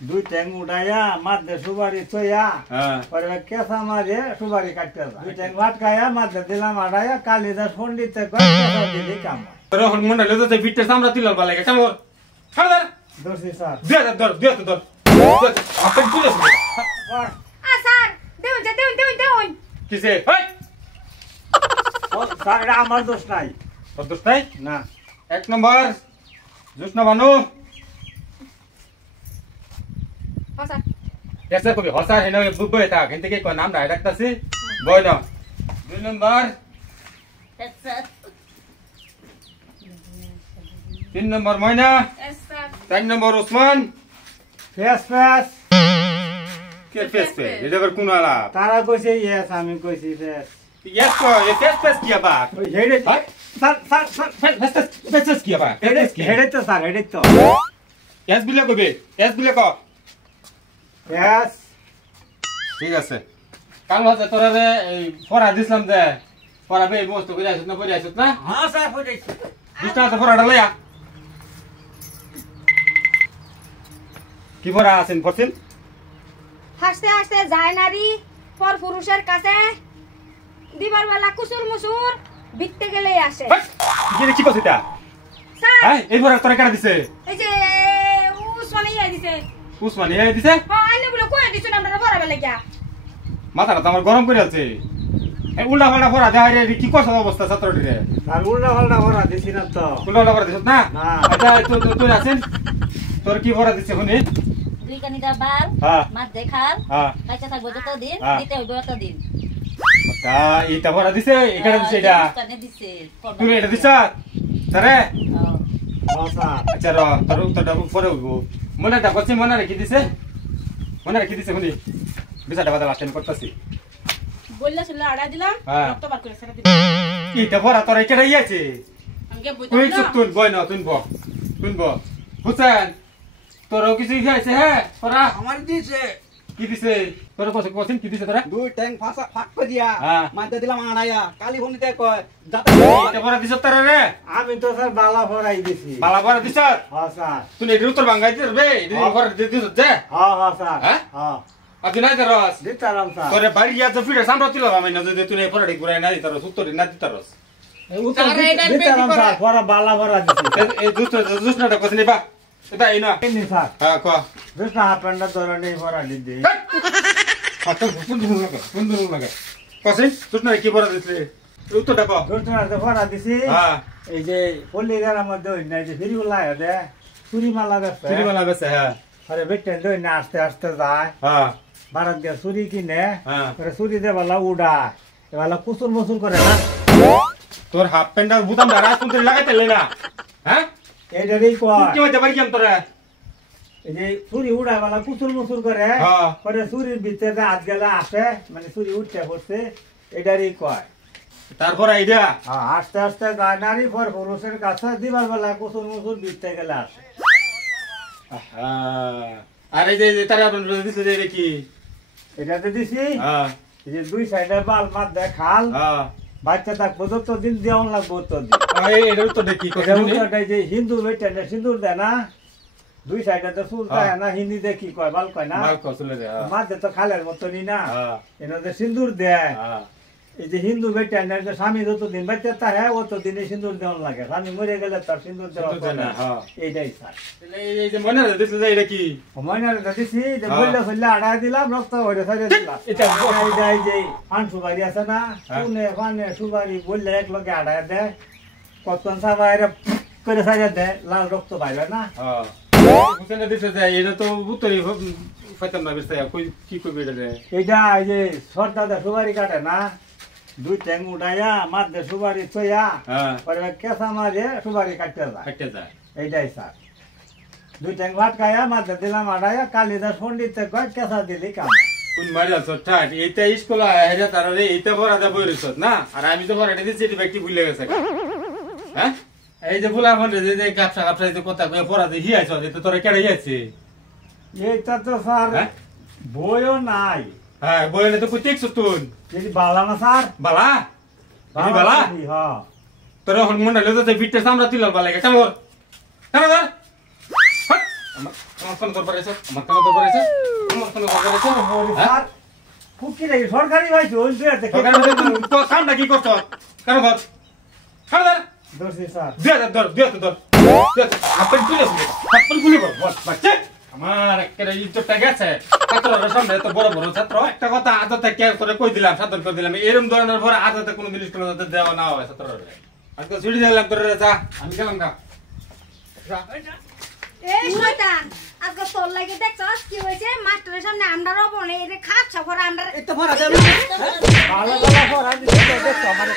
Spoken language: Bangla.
দুই ট্যাং উঠাইয়া মাঝে সুপারি থইয়া পরে কেঁচা মারে সুপারি কাটতে যায়। দুই ট্যাং ভাটকাইয়া মাঝে দিলাম আড়াইয়া কালিদাস পন্ডিতে কেঁচা দিলি কাম তোর এখন মনে হলো যে ভিটে সামরা তুলল বালা লাগে কামর খাবার দর্শি স্যার দে আপনি তুলে স্যার দেউন কিসে হাই স্যার এটা আমার দোষ নাই। তোর দোষ নাই না এক নম্বর জুস না বানু স্যার এসে কবি হসা হেন বুববে তা কিন্তু কি কোন নাম ডাই রাখতাছি বই না দুই নম্বর স্যার তিন নম্বর ময়না স্যার চার নম্বর ওসমান ফেস ফেস কে ফেস পে এটা আবার কোন আলা তারা কইছে ইয়েস আমি কইছি ফেস ইয়েস কো এ ফেস কি আবা ওই হেডে স্যার স্যার স্যার ফেস কি আবা ফেস কি হেডে তো স্যার হেডে তো এস বিলে কবে এস বিলে ক ফেস ঠিক আছে কাল হতে তোরা রে এই পড়া দিছিলাম যে পড়াবে এই মস্ত করে আসছ না পড়ে আসছ না হ্যাঁ স্যার কইছি দুটা তো পড়াটা লইয়া কি পড়া আছেন পড়ছেন হাসতে হাসতে যায় নারী পর পুরুষের কাছে দিবার বেলা কুসুর মুসুর বিকতে গেলেই আসে। কি করছিস তা স্যার হ্যাঁ এই পড়া তোরা কেন দিছে এই যে উসমানী দিছে উসমানি এই দিছে হ্যাঁ আইনে বলে কই দিছেন আমরা বরাবে লাগিয়া মাথাটা তো আমার গরম করে আছে এই উল্টা পাল্টা পড়া দেয় রে কি করছ অবস্থা ছাত্রটি রে স্যার উল্টা পাল্টা ভরা দিছি না তো উল্টা পাল্টা পড়া দিছ না না। আচ্ছা তুই আছেন তোর কি পড়া দিছে শুনি দুই কানিটা বাল হ্যাঁ মাছ দেখার হ্যাঁ কাঁচা থাকবো যতদিন হ্যাঁ। দিতে হইব এতদিন তা এইটা পড়া দিছে এখানে দিছে এটা কানে দিছে তুই এটা দিছ তারে হ্যাঁ স্যার আচ্ছা র তোর উত্তরটা পরে উঠবো মনেটা করছি মনে রেখে দিছে মনে রেখে দিছে শুনি বিচারটা বাদা লাস্ট টাইম করতেছি বললে শুনলে আড়া দিলাম হ্যাঁ। রক্ত বার করে ছেড়ে দিলাম এইটা পড়া তোর এটা ইয়েছে আমাকে তুই বুঝাও চুপ তুই বই না তুনব হুসেন তোর কিছু হয়েছে হ্যাঁ তোরা আমার দিছে কি দিছে তোর কোচিং কি দিছে তোরা দুই ট্যাং ফাঁসা ফাঁক করে দিয়া হ্যাঁ। মাঝে দিলাম আড়াইয়া কালি ফোনিতে কয় যাতে এটা পড়া দিছ তোরা রে আমি তো স্যার বালা ভরাই দিছি বালা পড়া দিছ হ্যাঁ স্যার তুই এর উত্তর বাঙ্গাই দিস বে এটা পড়া দিছ যে হ্যাঁ হ্যাঁ স্যার হ্যাঁ? হ্যাঁ আর তুই নাই করস দিতারাম স্যার তোরে বাড়ি গিয়া তো ফিরে সামনে তুই আমি না যদি তুই পড়া ঠিক করে না দিতারস উত্তর না দিতারস দিতারাম স্যার ভরা বালা ভরা দিছি এই দুসরাটা কথা নেবা এটা এই না এমনি স্যার হ্যাঁ ক দুসরা হাফ প্যান্টটা ধরে নেই ভরা দিদি হাত সুন্দর লাগে কসে দুসরা কি পড়া দিছে উত্তরটা ক দুসরাতে ভরা দিছি হ্যাঁ এই যে পল্লী গ্রামের মধ্যে ওই না যে ফিরিগুলা দে চুরিমালা বেচতে সিনেমা বেছে হ্যাঁ আরে বেটেন দই না আস্তে আস্তে যায় হ্যাঁ ভারত দিয়ে চুরি কিনে হ্যাঁ। চুরি দে বেলা উড়া এবেলা কুচুর মুচুর করে না তোর হাফ প্যান্টার বুতাম দাঁড়া শুনতে লাগাইতে না হ্যাঁ এইটারই কয় কি হইতে পারি কেন তোরা এই যে চুরি উড়া বেলা কুচুর মুচুর করে হ্যাঁ। পরে চুরির ভিতরে হাত গেলে আসে মানে চুরি উঠতে পড়ছে এটারই কয় তারপর আইডিয়া হ্যাঁ, আস্তে আস্তে যায় নারী পর পুরুষের কাছে দিবার বেলা কুচুর মুচুর ভিতরে গেলে আসে আর এই যে তারা দিছে যে কি এটাতে দিছি হ্যাঁ এই যে দুই সাইডে বাল মাত দেখাল হ্যাঁ বাচ্চা থাকবো তো দিন দেওয়ান লাগবো তো দিন এই এর উত্তর দেখি এটা উত্তরটাই যে হিন্দু বেটেনে সিঁদুর দেয় না দুই সাইডে তো চুল দেয় না হিন্দিতে কি কয় বাল কয় না মাল কসলে রে মাঝে তো খালের মতনই না হ্যাঁ এনাদের সিঁদুর দেয় হ্যাঁ এই যে হিন্দু বেটেনের যে স্বামী যতদিন বাচ্চা থাকে অতদিনে সিঁদুর দেওয়ান লাগে স্বামী মরে গেলে তার সিঁদুর দেওয়া সিঁদুর দেয় না, হ্যাঁ। এইটাই স্যার এই যে মনে রে দিছে যে এটা কি ময়নার দিছি যে হ্যাঁ। বললে ফেললে আড়াই দিলাম রক্ত হয়ে সাইডে দিলাম এটা এই যে- এই যে পান সুপারি আছে না হ্যাঁ। শুনে পানে সুপারি বললে এক লোকে আড়াই দেয় কতক্ষণ সাবাইরে করে সাইডে দেয় লাল রক্ত বাইরে না হ্যাঁ বুঝতে দিছে যে এটা তো উত্তরই ফাইতাম না বেস্তা কই কি কইবে এটা রে এইটা এই যে সর্দাদা সুপারি কাটে না দুই ট্যাং উঠাইয়া মাঝে সুপারি থইয়া হ্যাঁ পরে কেঁচা মারে সুপারি কাটতে যায় কাটতে যায় এইটাই স্যার দুই ট্যাং ভাটকাইয়া মাঝে দিলাম আড়াইয়া কালিদাস পন্ডিতে কয় কেঁচা দিলি কাম কোন মারি আছো ঠাট এইটা স্কুল হেরে তারা রে এইটা পড়া দে বইরিছ না আর আমি তো পড়া দিছি এটি ব্যক্তি ভুলে গেছে হ্যাঁ এই যে ফুলা ফোন যে যে কাপসা কাপসা যে কথা কই পড়া দে হিয়াইছ যে তোরা কেড়ে হিয়াইছে এইটা তো স্যার হ্যাঁ? বইও নাই হ্যাঁ বইলে তো কই দেখছ তুই যদি বালা না স্যার বালা এই বালা হ্যাঁ তোর হন মন্ডলে তো ভিটে সামরা তুলল বালা কেমন কেন ধর আমার কোন দরবার আছে আমার কোন দরবার আছে আমার কোন দরবার আছে স্যার ফুকি লাগি সরকারি ভাইছো ওই দুয়াতে তো কামটা কি করছ কেন ঘর ছাড় দর দর্শি স্যার দর আপন তুলে বল বাচ্চা আমার একটা ইজ্জতটা গেছে ছাত্ররা সামনে এত বড় বড় ছাত্র একটা কথা আদতে কে করে কই দিলাম সাদর করে দিলাম এরকম ধরনের পরে আদতে কোনো জিনিস কোনো দেওয়া না হয় ছাত্ররা আজকে ছুটি দিলাম তোর যা আমি গেলাম গা এই শয়তান আজকে তোর লাগি দেখছস কি হইছে মাস্টারের সামনে আমরাও বনে এই খাচ্ছা করে আমরা এই তো ভরা দেবে ভালো ভালো পড়া দিতে দেখো আমারে